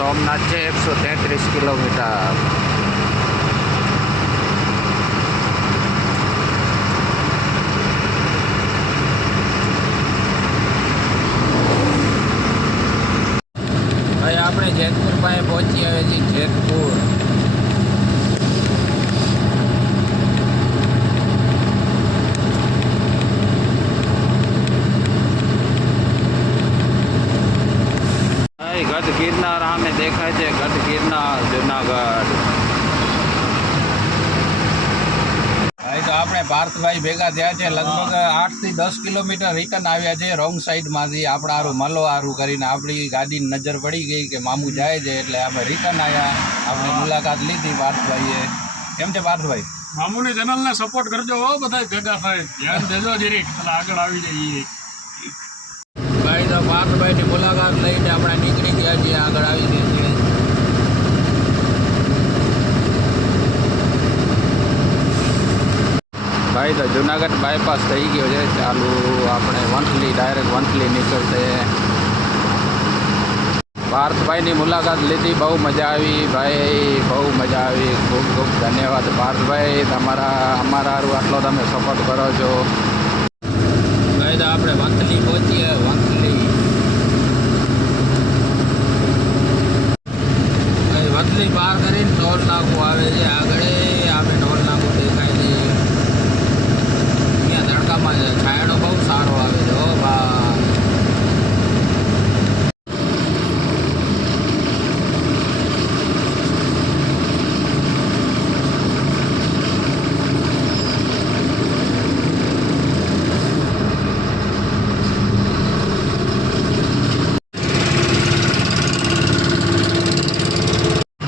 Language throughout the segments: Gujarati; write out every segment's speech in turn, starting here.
સોમનાથ છે એકસો તેત્રીસ કિલોમીટર. ગિરનાર આમે દેખાય છે ગઢ ગિરનાર જુનાગઢ. આપણે ભારતભાઈ ભેગા થયા છે લગભગ આઠથી દસ કિલોમીટર રિટર્ન આવ્યા છે રોંગ સાઈડમાંથી. આપણે આરું મલો આરું કરીને આપણી ગાડીની નજર પડી ગઈ કે મામુ જાય છે એટલે આપણે રિટર્ન આવ્યા. આપણે મુલાકાત લીધી ભારતભાઈએ. કેમ છે ની ચેનલ ને સપોર્ટ કરજો બધા ભેગા થાય. ધ્યાન દેજો જીરીક. એટલે આગળ આવી જઈએ. પાર્થભાઈની મુલાકાત લઈને આપણે નીકળી ગયા છીએ આગળ આવી ગઈ છીએ. ભાઈ, તો જુનાગઢ બાયપાસ થઈ ગયો છે. ચાલુ આપણે વંથલી ડાયરેક્ટ વંથલી નીકળશે. પાર્થભાઈની મુલાકાત લીધી. બહુ મજા આવી ભાઈ, બહુ મજા આવી. ખૂબ ખૂબ ધન્યવાદ પાર્થભાઈ, તમારા, અમારા હારું આટલો તમે સપોર્ટ કરો છો. ભાઈ, તો આપણે વંથલી પહોંચીએ. વંથલી વંથલી પાર કરીને ટોલ નાકું આવે છે. આગળ આપણે ટોલ નાકું દેખાય છે અહીંયા તડકામાં છાયડો બહુ સારો આવે છે હો ભાઈ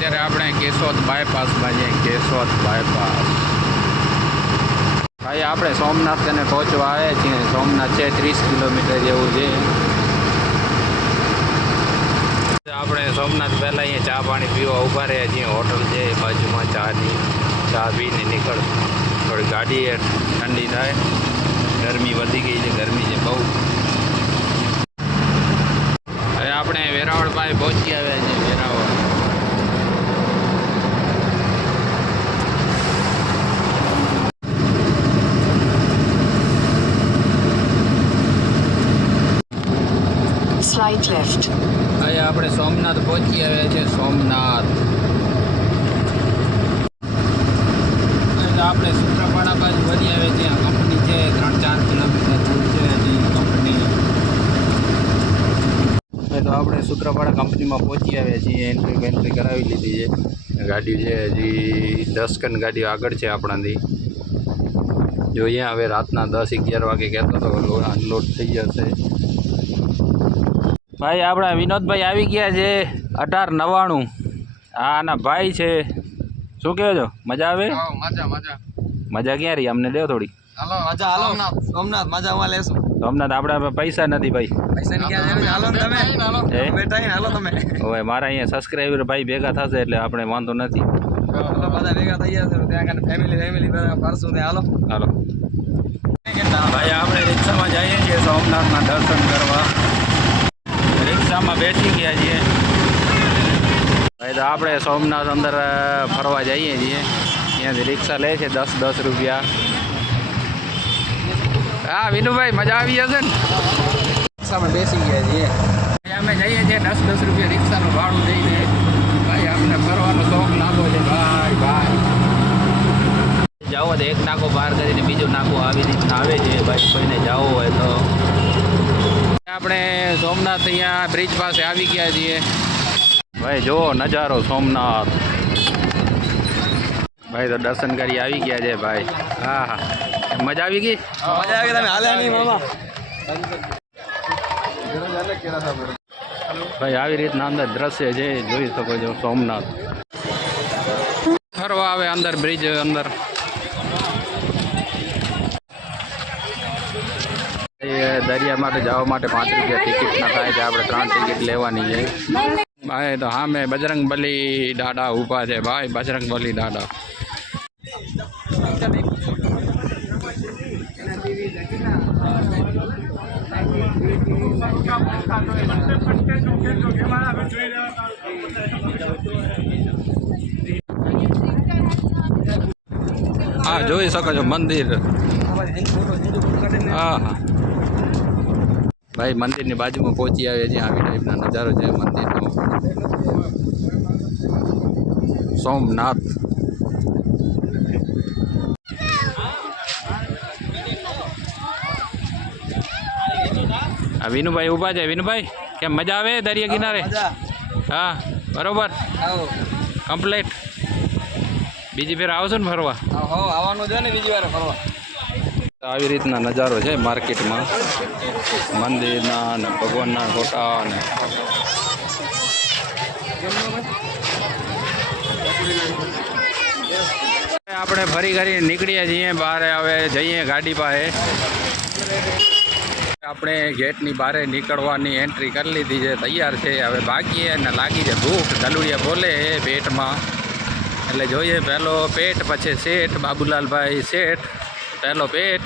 અત્યારે આપણે કેશોદ બાયપાસમાં જઈએ કેશોદ બાયપાસ ભાઈ, આપણે સોમનાથ તેને પહોંચવા આવ્યા છીએ. સોમનાથ છે ત્રીસ કિલોમીટર જેવું છે. આપણે સોમનાથ પહેલાં અહીંયા ચા પાણી પીવા ઊભા રહ્યા છીએ. હોટલ છે એ બાજુમાં ચાની ચા પીને નીકળ થોડી ગાડી ઠંડી થાય. ગરમી વધી ગઈ છે, ગરમી છે બહુ. આપણે વેરાવળ પાસે પહોંચી આવ્યા છીએ વેરાવળ Slight left. હવે આપણે સોમનાથ પહોંચી આવ્યા છે સોમનાથ. આપણે સૂત્રાપાડા બાજુ વધી આવે છે કંપની છે, ત્રણ ચાર કિલોમીટર દૂર છે હજી કંપની તો આપણે સૂત્રાપાડા કંપનીમાં પહોંચી આવ્યા છીએ. એન્ટ્રી બેન્ટ્રી કરાવી લીધી છે. ગાડી છે હજી દસ કન ગાડીઓ આગળ છે આપણાથી. જોઈએ હવે રાતના દસ, અગિયાર વાગે કહેતો હતો અનલોડ થઈ જશે. ભાઈ આપણા વિનોદભાઈ આવી ગયા છે અઢાર નવ્વાણું. હા આના ભાઈ છે. શું કહો છો? મજા આવે? મજા મજા. મજા ક્યાં રહી? અમને દેવો થોડી. હાલો મજા હાલો. સોમનાથ. મજા માં લેશું. સોમનાથ આપણા પૈસા નથી ભાઈ. તમે. મારા અહીંયા સબસ્ક્રાઈબર ભાઈ ભેગા થશે એટલે આપણે વાંધો નથી. બધા ભેગા થઈ જશે ત્યાં કારણે ફેમિલી ફેમિલી બધા ફરશું હાલો. હાલો. ભાઈ આપણે રિક્ષામાં જઈએ છીએ સોમનાથના દર્શન કરવા. રિક્ષામાં બેસી ગયા છીએ. ભાઈ તો આપણે સોમનાથ અંદર ફરવા જઈએ છીએ. ત્યાંથી રિક્ષા લે છે દસ દસ રૂપિયા. હા વિનુભાઈ મજા આવી જશે ને? રિક્ષામાં બેસી ગયા છીએ. અમે જઈએ છીએ દસ દસ રૂપિયા રિક્ષાનું ભાડું દઈને. ભાઈ અમને ફરવાનો શોખ લાગો છે. ભાઈ ભાઈ. જાઓ તો એક નાકો બહાર કરીને બીજો નાકો આવી રીતના આવે છે. ભાઈ કોઈને જવું હોય તો. આપણે સોમનાથ અહીંયા બ્રિજ પાસે આવી ગયા છીએ. ભાઈ જો નજારો સોમનાથ. ભાઈ તો દર્શન કરી આવી ગયા છે ભાઈ. હા હા. મજા આવી ગઈ? મજા આવી તમે હાલે નહીં મામા. ભાઈ આવી રીતના અંદર દ્રશ્ય છે જોઈ શકો છો સોમનાથ. ફરવા આવે અંદર બ્રિજ અંદર. દરિયા માટે જવા માટે પાંચ રૂપિયા ટિકિટ ના થાય છે આપણે ત્રણ ટિકિટ લેવાની છે. ભાઈ, તો હા, મેં બજરંગ બલી દાદા ઊભા છે. ભાઈ બજરંગ બલી દાદા હા, જોઈ શકો છો મંદિર. હા હા. ભાઈ મંદિરની બાજુમાં પહોંચી આવ્યા છીએ આવી ટાઈપના નજારો છે મંદિરનો. સોમનાથ. વિનુભાઈ ઊભા છે. વિનુભાઈ કેમ મજા આવે દરિયા કિનારે? હા બરોબર? આવો. કમ્પ્લેટ બીજી ફેર આવશો ને ફરવા? આવવાનું છે ને બીજી વાર ફરવા. આવી રીતના નજારો છે માર્કેટમાં. મંદિરના અને ભગવાનના ફોટા અને આપણે ફરી કરી નીકળીએ છીએ, બહાર હવે જઈએ ગાડી પાસે. આપણે ગેટની બહાર નીકળવાની એન્ટ્રી કરી લીધી છે, તૈયાર છે. હવે બાકી અને લાગી છે ભૂખ ગલુડિયા બોલે પેટમાં. એટલે જોઈએ પહેલો પેટ, પછી શેઠ, બાબુલાલભાઈ શેઠ. પહેલો પેટ